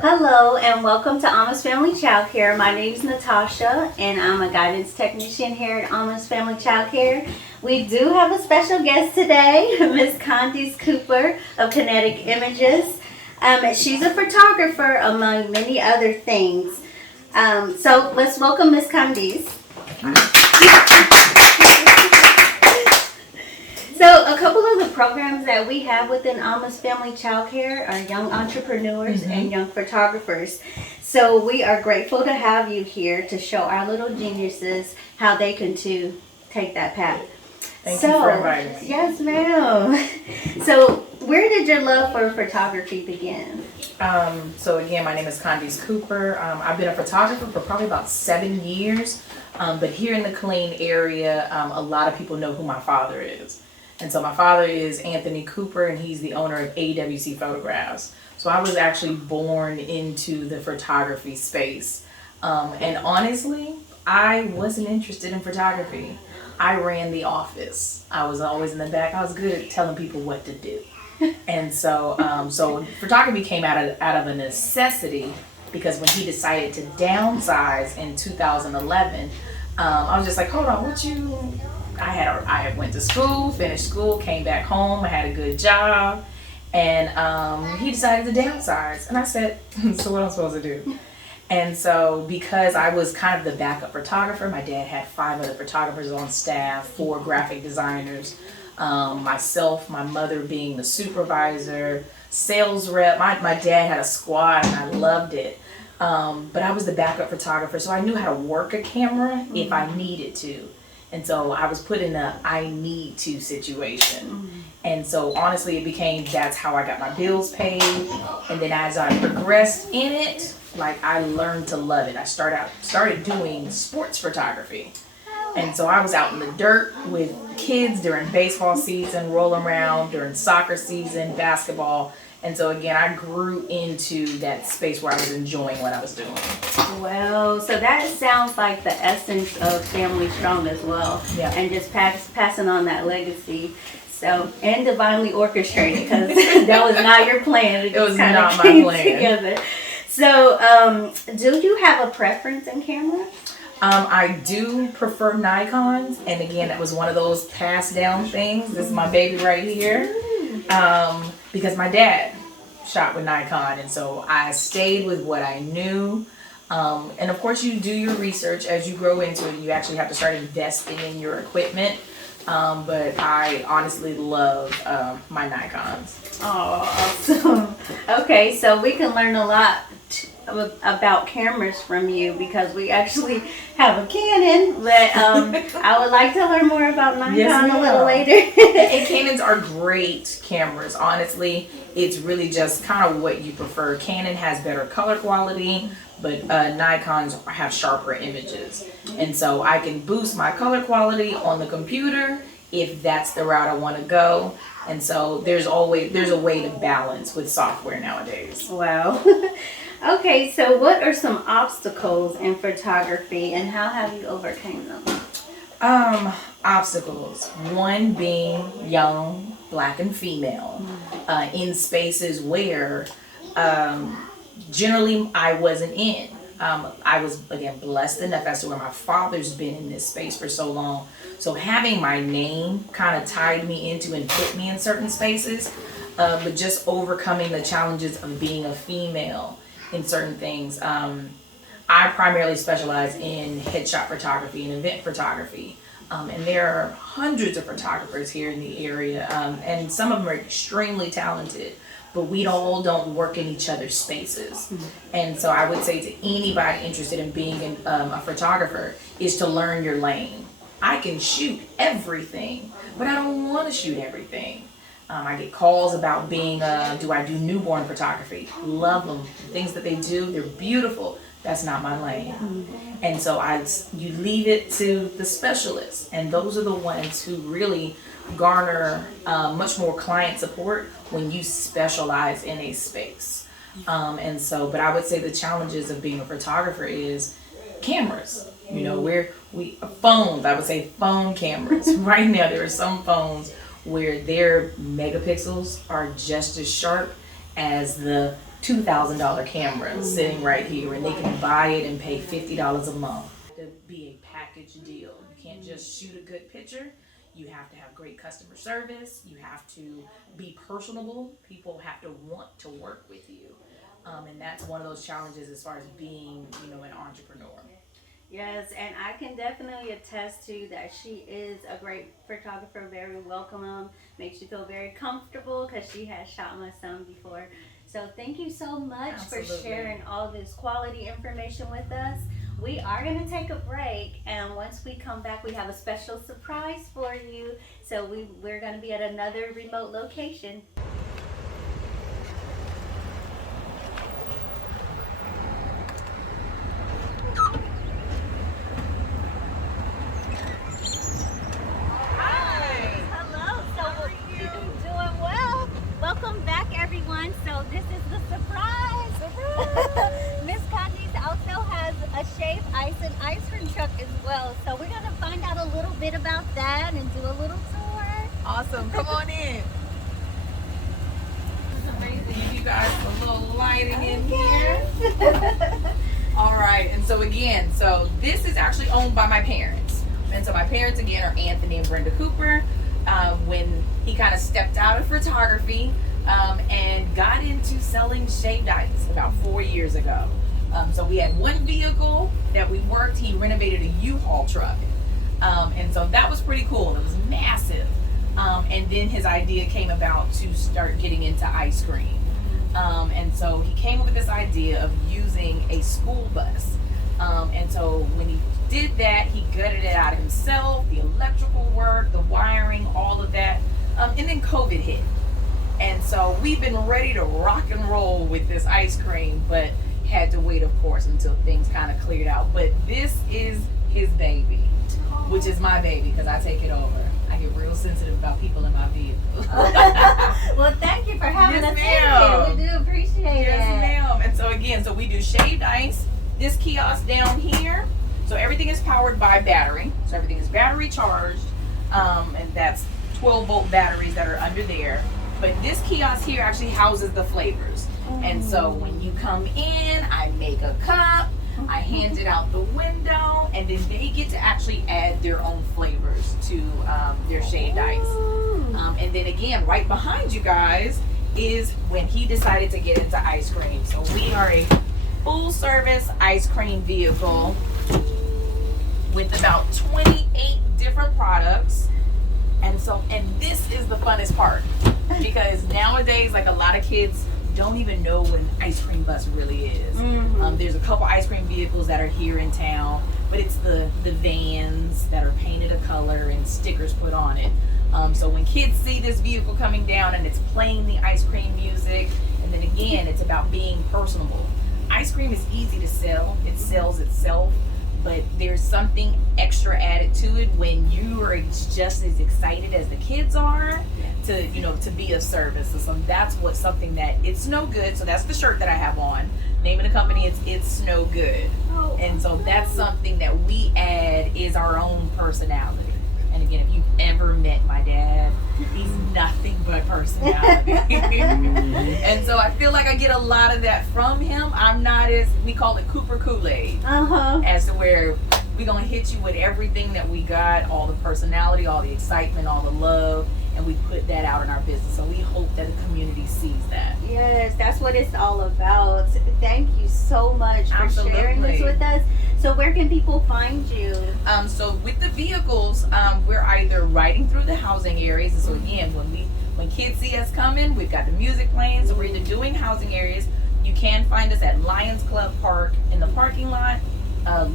Hello and welcome to Auma's Family Childcare. My name is Natasha and I'm a guidance technician here at Auma's Family Childcare. We do have a special guest today, Miss Khandiese Cooper of Khanetic Images. She's a photographer among many other things. So let's welcome Miss Khandiese. So a couple of the programs that we have within Auma's Family Childcare are young entrepreneurs and young photographers. So we are grateful to have you here to show our little geniuses how they can too take that path. Thank you for inviting me. Yes, ma'am. So where did your love for photography begin? So again, my name is Khandiese Cooper. I've been a photographer for probably about 7 years. But here in the Killeen area, a lot of people know who my father is. And so my father is Anthony Cooper, and he's the owner of AWC Photographs. So I was actually born into the photography space. And honestly, I wasn't interested in photography. I ran the office. I was always in the back. I was good at telling people what to do. And so photography came out of a necessity, because when he decided to downsize in 2011, I was just like, hold on, I went to school, finished school, came back home, I had a good job, and he decided to downsize. And I said, so what am I supposed to do? And so because I was kind of the backup photographer, my dad had 5 other photographers on staff, 4 graphic designers, myself, my mother being the supervisor, sales rep. My dad had a squad and I loved it. But I was the backup photographer, so I knew how to work a camera if I needed to. And so I was put in a I need to situation. And so honestly, it became, that's how I got my bills paid. And then as I progressed in it, like, I learned to love it. I started doing sports photography. And so I was out in the dirt with kids during baseball season, rolling around during soccer season, basketball. And so again, I grew into that space where I was enjoying what I was doing. Well, so that sounds like the essence of Family Strong as well. Yeah. And just passing on that legacy. So, and divinely orchestrated, because that was not your plan. It was not my plan. Together. So, do you have a preference in camera? I do prefer Nikons, and again, that was one of those passed down things. This is my baby right here, because my dad shot with Nikon, and so I stayed with what I knew. And of course, you do your research as you grow into it. You actually have to start investing in your equipment. But I honestly love my Nikons. Oh, awesome. Okay, so we can learn a lot about cameras from you, because we actually have a Canon, but I would like to learn more about Nikon a little later. And Canons are great cameras. Honestly, it's really just kind of what you prefer. Canon has better color quality, but Nikons have sharper images. And so I can boost my color quality on the computer if that's the route I want to go. And so there's a way to balance with software nowadays. Wow. Okay, so what are some obstacles in photography and how have you overcome them? Obstacles. One being young, black and female, in spaces where generally I wasn't in. I was, again, blessed enough as to where my father's been in this space for so long. So having my name kind of tied me into and put me in certain spaces, but just overcoming the challenges of being a female in certain things. I primarily specialize in headshot photography and event photography. And there are hundreds of photographers here in the area, and some of them are extremely talented, but we all don't work in each other's spaces. And so I would say to anybody interested in being a photographer is to learn your lane. I can shoot everything, but I don't want to shoot everything. I get calls about do I do newborn photography? Love them. The things that they do, they're beautiful. That's not my lane. And so you leave it to the specialists, and those are the ones who really garner much more client support when you specialize in a space. But I would say the challenges of being a photographer is cameras. You know, phones, I would say phone cameras. Right now, there are some phones where their megapixels are just as sharp as the $2,000 cameras sitting right here, and they can buy it and pay $50 a month. To be a package deal. You can't just shoot a good picture. You have to have great customer service. You have to be personable. People have to want to work with you. And that's one of those challenges as far as being, an entrepreneur. Yes, and I can definitely attest to that. She is a great photographer, very welcoming, makes you feel very comfortable because she has shot my son before. So thank you so much for sharing all this quality information with us. We are going to take a break, and once we come back, we have a special surprise for you. So we're going to be at another remote location. Welcome back, everyone. So this is the surprise. Miss Khandiese also has a shaved ice and ice cream truck as well. So we're gonna find out a little bit about that and do a little tour. Awesome. Come on in. This is amazing. Give you guys a little lighting in here. All right. And so again, this is actually owned by my parents. And so my parents again are Anthony and Brenda Cooper. When he kind of stepped out of photography and got into selling shaved ice about 4 years ago. So we had one vehicle that we worked. He renovated a U-Haul truck. And so that was pretty cool. It was massive. And then his idea came about to start getting into ice cream. And so he came up with this idea of using a school bus. And so when he did that, he gutted it out himself, the electrical work, the wiring, all of that. And then COVID hit. And so we've been ready to rock and roll with this ice cream, but had to wait, of course, until things kind of cleared out. But this is his baby, which is my baby because I take it over. I get real sensitive about people in my vehicle. Well, thank you for having us ma'am. in here. We do appreciate it. Yes, ma'am. And so again, we do shaved ice. This kiosk down here, so everything is powered by battery. So everything is battery charged, and that's 12-volt batteries that are under there. But this kiosk here actually houses the flavors. And so when you come in, I make a cup, I hand it out the window, and then they get to actually add their own flavors to their shaved ice. And then again, right behind you guys is when he decided to get into ice cream. So we are a full service ice cream vehicle with about 28 different products. And this is the funnest part, because nowadays, like, a lot of kids don't even know what an ice cream bus really is. There's a couple ice cream vehicles that are here in town, but it's the vans that are painted a color and stickers put on it. So when kids see this vehicle coming down and it's playing the ice cream music, and then again, it's about being personable. Ice cream is easy to sell. It sells itself. But there's something extra added to it when you are just as excited as the kids are to be of service. So that's something that it's no good. So that's the shirt that I have on. Name of the company is It's No Good. And so that's something that we add is our own personality. And again, if you've ever met my dad, he's nothing but personality. And so I feel like I get a lot of that from him. I'm not we call it Cooper Kool-Aid. As to where we're going to hit you with everything that we got, all the personality, all the excitement, all the love, and we put that out in our business. So we hope that the community sees that. Yes, that's what it's all about. Thank you so much for sharing this with us. So where can people find you? So with the vehicles, we're either riding through the housing areas. And so again, when kids see us coming, we've got the music playing. So we're either doing housing areas. You can find us at Lions Club Park in the parking lot,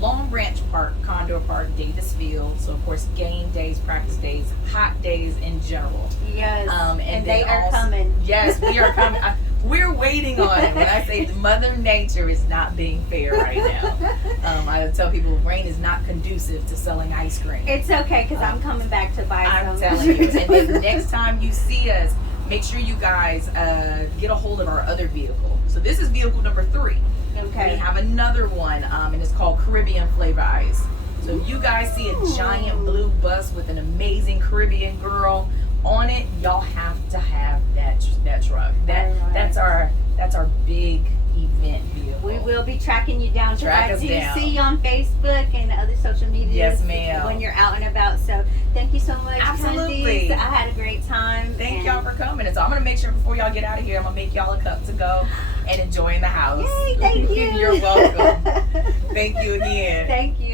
Long Branch Park, Condor Park, Davisville. So of course, game days, practice days, hot days in general. Yes, and they are coming. Yes, we are coming. We're waiting on it. When I say Mother Nature is not being fair right now, I tell people rain is not conducive to selling ice cream. It's okay, because I'm coming back to buy some. I'm telling you. And then next time you see us, make sure you guys get a hold of our other vehicle. So this is vehicle number 3. Okay. We have another one, and it's called Caribbean Flavor Ice. So if you guys see a giant blue bus with an amazing Caribbean girl on it, y'all have to have that truck. That's That's our big event vehicle. We will be tracking you down. Track I us do down. see you on Facebook and other social media. Yes, ma'am. When you're out and about. So thank you so much, Absolutely. Khandiese. I had a great time. Thank y'all for coming. And so I'm going to make sure before y'all get out of here, I'm going to make y'all a cup to go and enjoy in the house. Yay, thank you. You're welcome. Thank you again. Thank you.